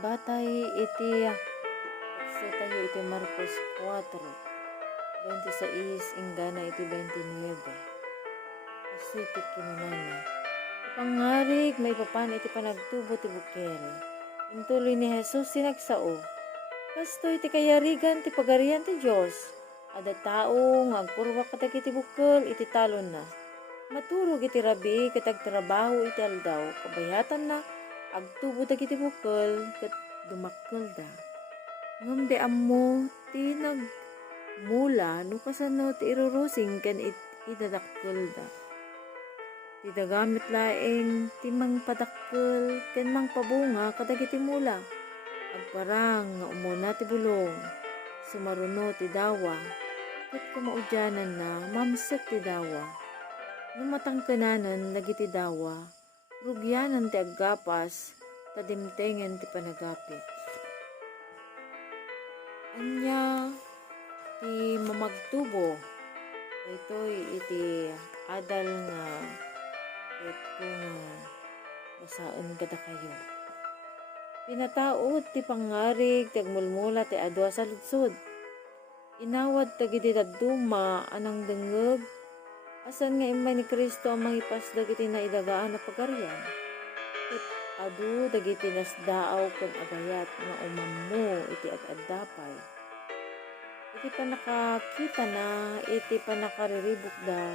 Batay iti teksto tayo iti Marcos 4:26 ingana iti 29. Asu iti kinunana. Ipangarig maipapan iti panagtubo ti bukel. Intuloy ni Jesus sinagsao. Kasto iti kayarigan ti pagarian ti Dios. Ada tao nga agpurwak kadagiti bukel iti talon na. Maturog iti rabi ket agtrabaho iti aldaw kabayatan na agtubo dagiti bukel ket dumakkel da. Ngem di ammo ti nagmula no kasano ti irurusing ken idadakkel da. Ti dagamit laeng ti mangpadakkel ken mangpabunga kadagiti mula. Agparang nga umuna ti bulong. Sumaruno ti dawa ket kamaudyanan na mamset ti dawa. No matangkenanen dagiti dawa, rugyanan ti aggapas, tadimtengen ti panagapit. Anya ti mamagtubo, ito'y iti adal nga ket kung basaan kada kayo. Pinataod ti pangarig ti agmulmula ti adwa sa ludsod. Inawad dagiti dadduma anang dengeg. Asan nga imay ni Kristo ang mangipasdag iti naidagaan na pagarian? Ket adu dagiti nasdaaw ken agayat nga umammo iti ad-addapay. Iti panakakita na iti panakariribuk da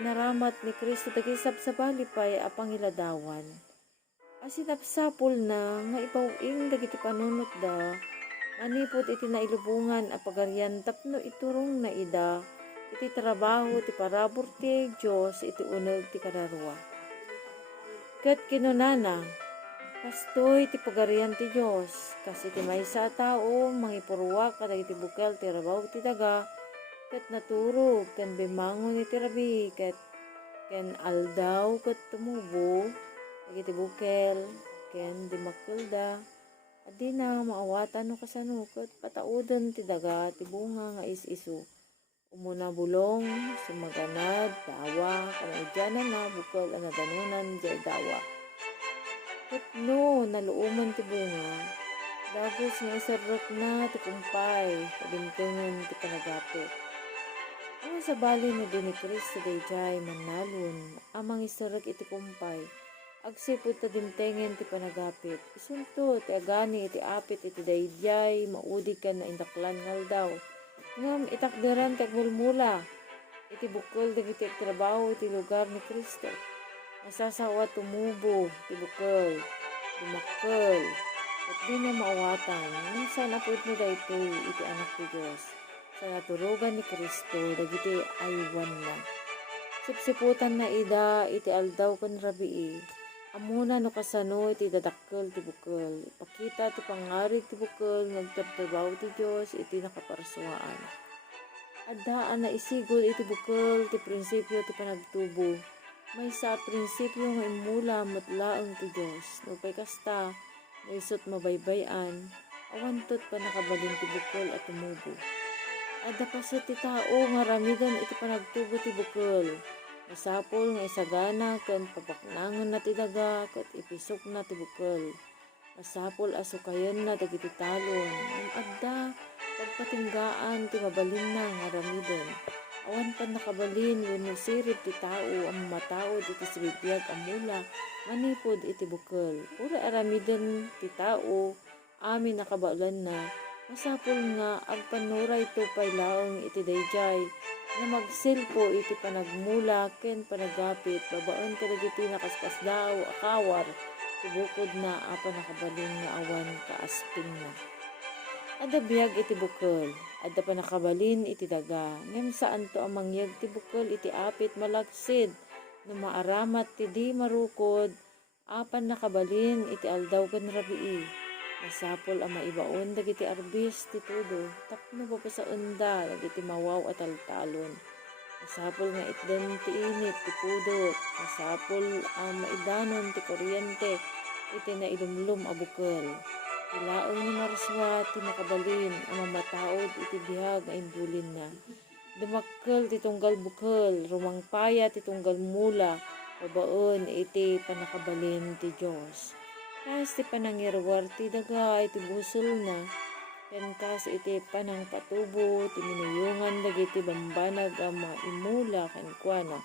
inaramat ni Kristo dagiti sabsabali pay a pangiladawan. Asinapsapol na nga ipawing dagiti panunot da manipod iti nailubungan a pagarian tapno iturong na ida iti trabaho ti parabor ti Dios iti uneg ti kararwa. Ket kinunana, kastoy ti pagarian ti Dios, kas iti maysa a tao mangipurwak kadagiti bukel ti rabaw ti daga, ket naturog ken bimangon iti rabi ken aldaw ket tumubo dagiti bukel ken dimakkelda. Adi na maawatan no kasano ket patauden ti daga ti bunga nga is-isu. Umuna bulong, sumaganad, dawa, kanaudyanan na, bukal, anadanunan, jay dawa. Ketno, naluuman ti bunga, dagos nga isarok na ti kumpay, kabintungan ti panagapit. Ang sa bali na din ni Kristo dayjay manalon, amang isarok iti kumpay, agsipod ta dimtengen ti panagapit. Isunto, ti agani, iti apit, iti dayjay, maudikan na indaklan ngal daw. Ngam itakderan ti agmulmula iti bukol dagiti trabaho iti lugar ni Kristo. Masasawa tumubo ti bukol, dumakkel, at di na maawatan. Minsan apod mo daytoy iti anak ti Dios. Sa naturugan ni Kristo dagiti aywan na. Sipsiputan na ida iti aldaw ken rabii. Amuna no kasano iti dadakkel ti bukel. Ipakita ti pangarig ti bukel nagtrabaho ti Dios iti nakaparsuaan. Addaan na isigol iti bukel ti prinsipyo ti panagtubo. May sa prinsipyo nga imula matlaeng ti Dios. No pay kasta naisot mabaybayan awantot pa nakabalin ti bukel at tumubo. Adda paset ti tao nga ramidan iti panagtubo ti bukel. Masapol nga isagana ken papaknangan na ti daga ket ipisok na ti bukel. Masapol asukayen na dagiti talon. Ngem adda pagpatinggaan ti mabalin na nga ramiden. Awan pa nakabalin wenno sirib ti tao ang mataod iti sibibiyag amula manipod iti bukel. Ura aramiden ti tao amin nakabalan na. Masapol nga agpanuray to pay laeng iti dayjay na magsilpo iti panagmula ken panagapit babaan kadagiti nakaskas daw akawar tibukod na apa nakabalin nga awan kaasping na. Adda biyag iti bukel, adda pa nakabalin iti daga. Ngem saan to ang mangyag ti bukel iti apit malagsid no maaramat ti di marukod apan nakabalin iti aldaw ken rabii. Masapol ang maibaon dagiti arbis ti tudo tapno papasaen da dagiti mawaw at taltalon. Masapol nga itden ti init ti pudot. Masapol ang maidanon ti kuryente iti nailumlum a bukel. Ilaeng ni marswa ti makabalin ang mamataod iti bihag nga imbulin na. Dumakkel ti tunggal bukel, rumangpaya ti tunggal mula, babaen iti panakabalin ti Dios. Kas ti panangirwar ti daga iti busol na. Ken kas iti panang patubo ti minuyungan dagiti bambanag a maimula ken kuana.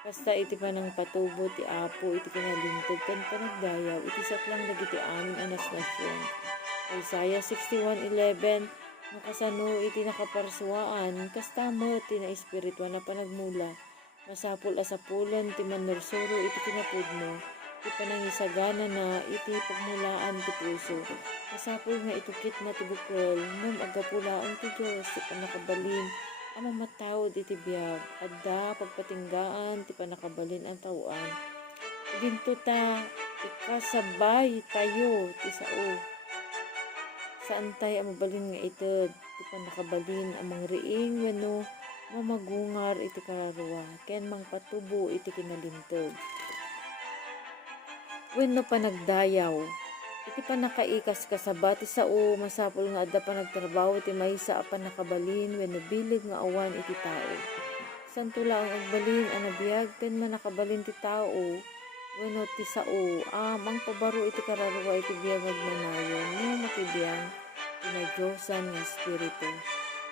Kasta iti panang patubo ti apo iti kinalinteg ken panagdayaw iti saklang dagiti amin a nasnasyon. Isaiah 61:11 no kasano iti nakaparsuaan kasta met ti na espirituan na panagmula. Masapul asapulan ti manursuro iti kinapudno ti panangisagana na iti pagmulaan ti puso. Masapul nga itukit na ti bukol ngem agapulaan ti Dios ti panakabalin ang mamatawod iti biag adda pagpatinggaan ti panakabalin ang tawaan. Dinto ta ikasabay tayo ti sao. Saan tayo ang mabalin nga ited ti panakabalin ang mangriing wenno mamagungar iti kararwa ken mangpatubo iti kinalinteg. Wenno panagdayaw iti panakaikas kasaba ti sao masapul nga adda panagtrabaho ti maysa a panakabalin wenno bilig nga awan iti tao. Santo laeng agbalin a nabiyag ken manakabalin ti tao wenno ti sao mangpabaro iti kararwa iti biyag agmanayon no makibiyang tinadyosan nga espiritu.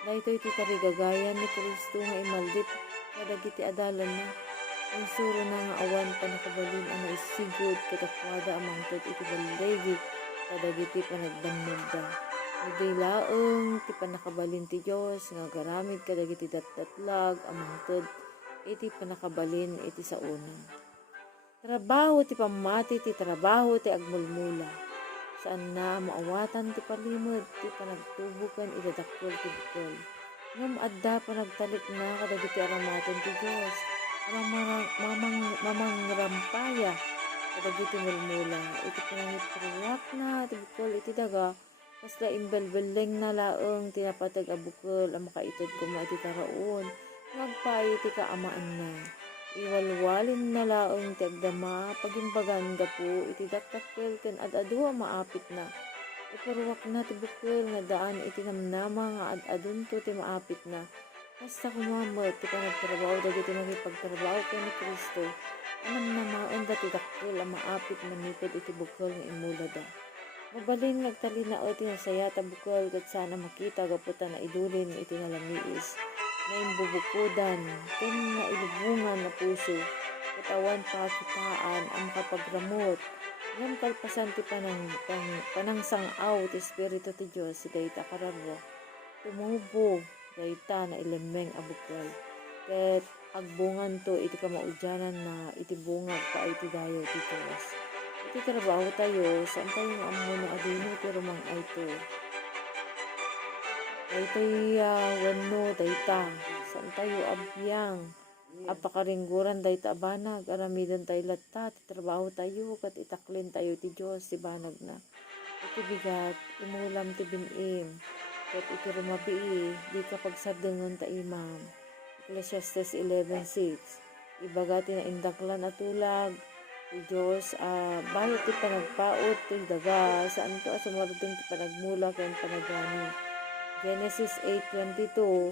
Daytoy ti tarigagayan ni Kristo nga imaldit kadagiti adalan na. Insuro na nga awan panakabalin ang naisigod katakwada amang ted iti baligi kadagiti panagbannog da. Iti laeng ti panakabalin ti Dios nga garamid kadagiti datdatlag amang ted iti panakabalin iti saunan. Trabaho ti pamati ti trabaho ti agmulmula. Saan na maawatan ti palimod ti panagtubo ken idadakkel ti bukol. Ngem adda panagtalik na kadagiti aramaton ti Dios. Mamangrampaya kadagiti mulmula iti panangipruwak na ti bukol iti daga kasla imbelbeleng na laeng tinapateg a bukol a makaited kuma iti taraon magpaay iti kaamaan na iwalwalin na laeng ti agdama pagimbagan gapu iti dakdakkel ken adado a maapit na ipruwak na ti bukol nga daan iti namnama nga adadunto ti maapit na. Basta kumamot ti panagtrabaho dagiti makipagtrabaho ken ni Kristo anam namaen dati dakkel a maapit manipod iti bukol nga imula da. Mabalin nga agtalinaw iti nasaya ta bukol ket sana makita gaputa na idulin iti nalamiis na imbubukodan ken nailubungan na puso ket awan pakitaan ang makapagramot ngem kalpasan ti panangsangaw ti espiritu ti Dios dayta kararwa tumubo dayta na ilemeng a bukol ket agbungan to iti kamaudyanan na iti bungag pa iti dayaw ti Dios. Iti trabaho tayo saan tayo nga ammo na adino ti rumang ay to. Daytoy wenno dayta saan tayo abiyang apakaringguran dayta banag aramidan tayo latta ti trabaho tayo ket itaklin tayo ti Dios ti banag na. Iti bigat imulam ti binim ket iti rumabii di kapag sardengon ta imam. Ecclesiastes 11:6 ibaga ti naindaklan at tulag ti Dios bayot ti panagpaot ti daga saan to sumardeng ti panagmula ken panagani. Genesis 8:22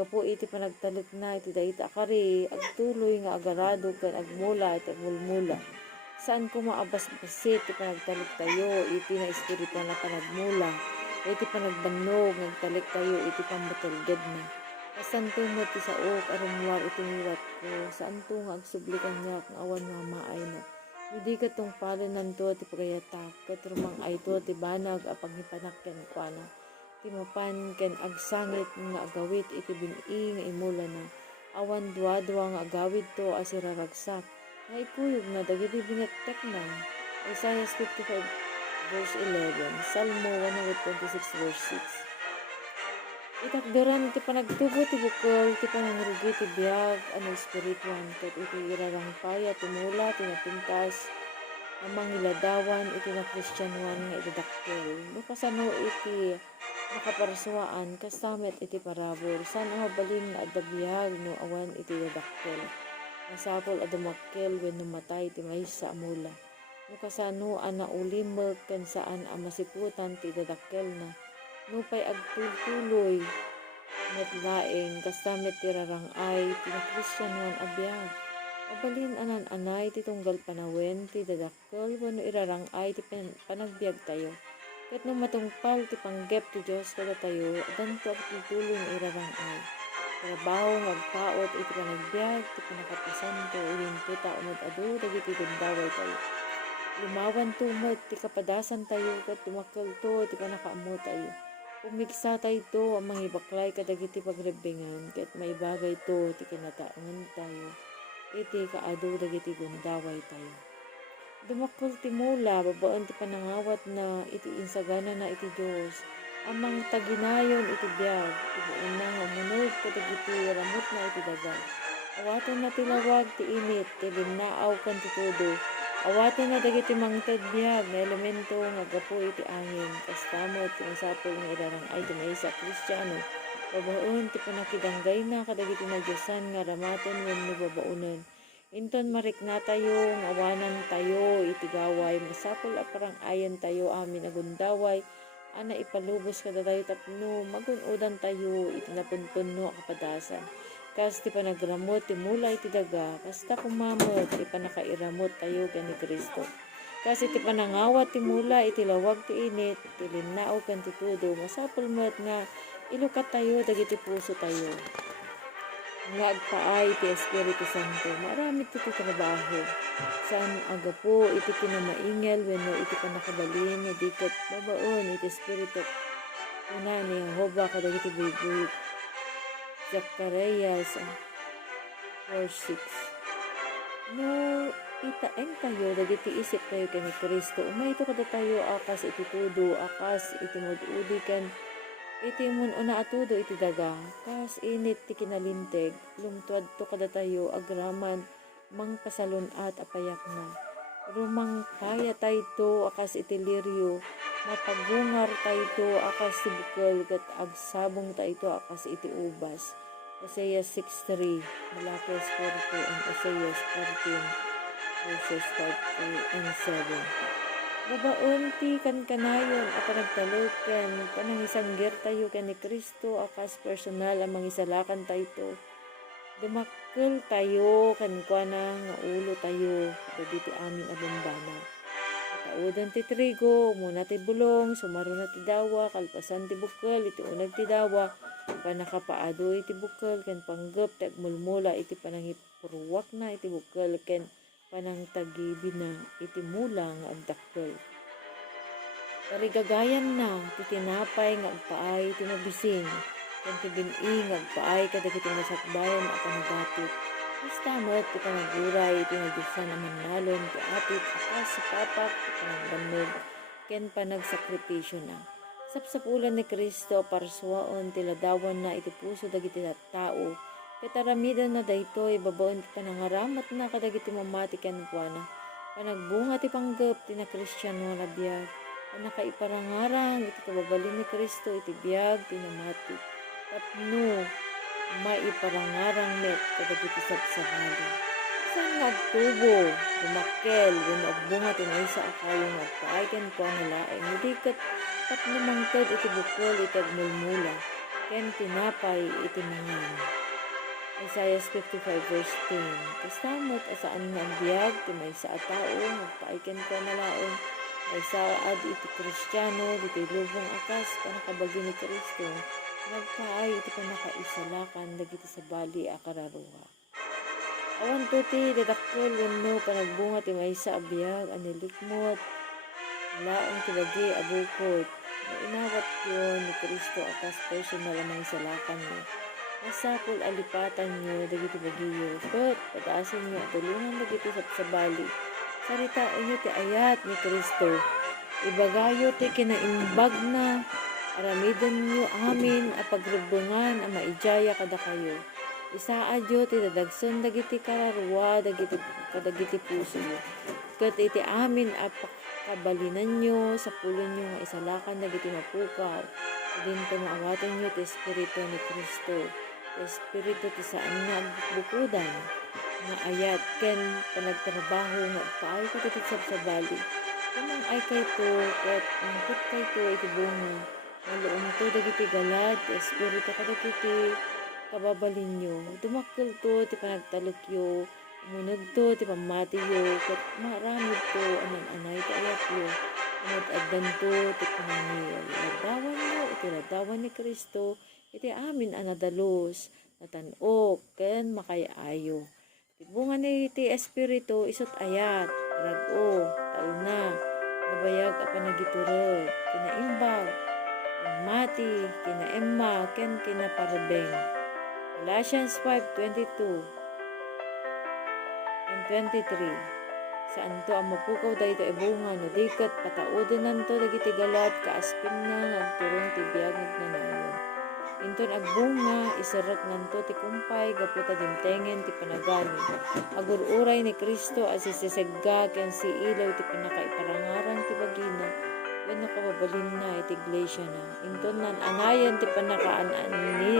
gapu iti panagtalik na iti dayta kari agtuloy nga agarado ken agmula iti agmulmula. Saan ko maabas-basit ti panagtalik tayo iti na espiritu na panagmula iti panagbannog nagtalik tayo iti pambatalged na. Saan to mo ti saok arumwar iti niwat ko saan to nga agsubli kanyak nga awan mamaay na. Hindi ka tong palanan to ti pagayatak ket rumang ay to ti banag a pagnipanak ken kuana. Ti mapan ken agsangit nga agawit iti bin-i nga imula na. Awan duwa-duwa nga agawid to as iraragsak. Nga ikuyog na dagiti binettek na. Isaiah 55 verse 11, Salmo 126 verse 6. Itakderan ti panagtubo ti bukol ti panangrugi ti biag ano espirituan ket iti irarangpaya ti mula ti napintas amang iladawan iti na Kristiyanuan nga idadakkel. No kasano iti nakaparsuaan kasamet iti parabor saan mabalin nga adda biag no awan iti dadakkel. Masapol a dumakkel wenno matay ti maysa a mula. No kasano naulimek ken saan a masiputan ti dadakkel na. No pay agtultuloy met laeng kastamet ti rarangay ti na Kristiyanuan a biag. Mabalin anan anay ti tunggal panawen ti dadakkel wenno irarangay ti panagbiag tayo. Ket no matungpal ti panggep ti Dios kada tayo, adanto at tutulong irarangay. Trabaho ngagpaot iti panagbiag ti panakapisanto ilinto ta umad adu dagiti gundaway tayo. Lumawan tumot ti kapadasan tayo ket tumakkel to ti panakaammo tayo. Pumigsa tayo to ang mangibaklay kadagiti pagrebbengan ket maibagay to ti kinataangan tayo. Iti kaadu dagiti gundaway tayo. Dumakkel ti mula babaan ti panangawat na iti insagana na iti Dios. Amang taginayon iti biag, iti unang umunog kadagiti ramot na iti daga. Awaten na tilawag ti init, ti linnaaw kan ti todo. Awaten na dagiti mangted biag na elemento nga gapo iti angin. Kastamot ti masapol nga ilarang ay ti maysa Kristiyano. Babaon ti panakidanggay na kadagiti na Diyosan nga ramaten wenno babaunen. Inton marikna tayo, awanan tayo, iti gaway, masapol aparang ayan tayo amin agundaway, ana ipalubos kada tayo tapno, magunodan tayo, iti napunpunno kapadasan. Kas ti panagramot, ti mulay ti daga, kasta kumamot, ti panakairamot tayo gani Kristo. Kasi ti panangawat ti mula, iti lawag ti init, ti linnaog kan ti tudo, masapol mo't nga ilukat tayo, dagiti puso tayo. Nga agpaay ti Espiritu Santo, marami iti trabaho. Saan agapo iti kinamaingel wenno iti panakabalin nga diket babaon iti Espiritu una ni Jehova kadagiti buybuy. Zacarias 4:6. No itaeng tayo dagiti isip tayo ken ni Kristo, umayto kada tayo akas iti tudo, akas iti mududi ken iti mun una atudo iti daga, kas init ti kinalinteg, lumtuad to kada tayo agraman mangpasalon at apayak na. Rumang kaya tayo to akas iti liryo, mapagungar tayo to akas ti bukol, kat agsabong tayo to akas iti ubas. Isaiah 6:3, Malakias 4:2, and Isaiah 14 verses 5 and 7. Babaon ti kankanayon at nagtalog ken panangisanggir tayo ken ni Kristo akas personal ang mangisalakan tayo to. Dumakkel tayo ken kuana nga ulo tayo dagiti amin a bambana. Taudan ti trigo, muna ti bulong, sumaro na ti dawa, kalpasan ti bukal, iti unag ti dawa, panakapaado iti bukal ken panggep ti agmulmula iti panangipurwak na iti bukal ken panang tagibi na iti mula nga agdakkel. Tarigagayan na ti tinapay nga agpaay ti mabisin, ken ti bin-i nga agpaay kadagiti masakbayan a panagapit. Kastamot ti panaguray ti nadusan a mannalon ti apit akas si papak ti panagbannog ken panagsakripisyo na. Sapsapulan ni Kristo parsuaon ti ladawan na iti puso dagiti tao. Ket aramidon na daytoy babaon ti panangaramat na kadagiti mamati ken kuana. Panagbunga ti panggep ti na Kristiyano nga biag. Panakaiparangarang iti kababalin ni Kristo iti biag ti namati. Tapno maiparangarang met kadagiti sabsabali. Saan nga agtubo, dumakkel, wenno agbunga ti maysa a kayo nga agpaay ken kuana laeng iti ket tapno mangted iti bukol iti agmulmula ken tinapay iti mangan. Isaiah 55 verse 10. Kastamot asaan nga ang biag ti maysa a tao magpaay ken kuana laeng maysa ad iti Kristiyano diti lubong akas panakabagi ni Kristo nagpaay iti panakaisalakan dagiti sabali a kararuha. Awan to ti dadakkel wenno panagbunga ti maysa a biag anilikmot laeng ti bagi a bukod. Inawat yon ni Kristo akas personal ang mangisalakan niyo. Masapol alipatan nyo dagiti bagiyo, ket pataasin nyo at tulungan dagiti sabsabali. Saritaan nyo ti ayat ni Kristo. Ibagayo ti kinaimbag na aramidon nyo amin a pagrebengan a maijaya kada kayo. Isaad yo ti dadagson dagiti kararwa kadagiti puso yo. Ket iti amin a pakabalinan nyo sa pulon nyo nga isalakan dagiti mapukaw. Dinto maawaten nyo ti Espiritu ni Kristo. Espiritu ti saan nga agbukudan nga ayat ken panagtrabaho nga agpaay kadagiti sabsabali. Kamang ay kay to ket angkot kay to iti bunga. Maluom to dagiti galad ti Espiritu kadagiti kababalin nyo. Dumakkel to ti panagtalekyo Umunag to, ti pamatiyo, kat marami to, anay ti ayatyo. Amot addan to, ti pananiyal. Ladawan mo, iti ladawan ni Kristo, iti amin anadalos, natanok, ken makayayo. Ti bunga ni ti Espiritu, isot ayat, rago, talna, nabayag a panagiturod, kinaimbag, mati, kinaemma, ken kinaparbeng. Galatians 5:22 and 23. Saan to ang mapukaw dayto e bunga no dikat pataudan nanto dagiti galat kaaspin na agturong ti biag nagnanayon. Inton agbunga isarak nanto ti kumpay gaputa dimtengen ti panagani. Agururay ni Kristo as isisegga ken si ilaw ti panakaiparangarang ti bagina wenno kababalin na iti iglesia na. Inton nan anayan ti panakaanan ni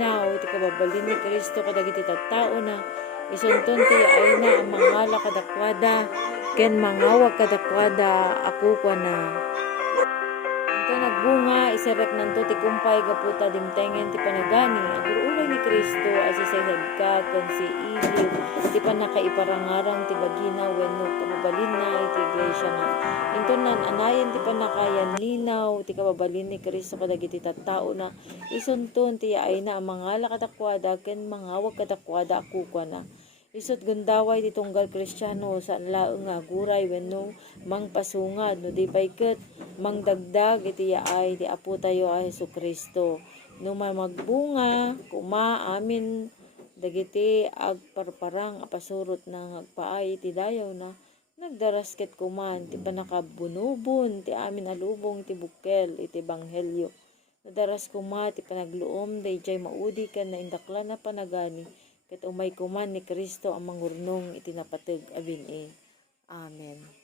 now iti kababalin ni Kristo kadagiti tattao na isunton ti ay na ang mangala kadakwada ken mangawag kadakwada ako kwa na. Ito nagbunga isarek nanto ti kumpay gaputa dimtengen ti panagani agururay ni Kristo as isayhagka ken si ilid ti panakaiparangarang ti bagina wenno kababalin na iti iglesia na. Inton nan anayen ti panakayan linaw ti kababalin ni Kristo kadagiti tattao na isunton ti ay na ang mangala kadakwada ken mangawag kadakwada ako kwa na. Isot gundaway ti tunggal Kristiyano saan laeng nga guray wenno mangpasungad no di payket mangdagdag iti yaay ti Apo tayo a Hesukristo. No magbunga kuma amin dagiti agparparang apasurot na agpaay iti dayaw na nagdaras ket kuman ti panakabunubon ti amin alubong ti bukkel iti ebanghelyo. Nadaras kuma ti panagluom dayjay maudi ken naindaklan na panagani. Ket umay kuman ni Kristo ang mangurnong iti napateg abin. Amen.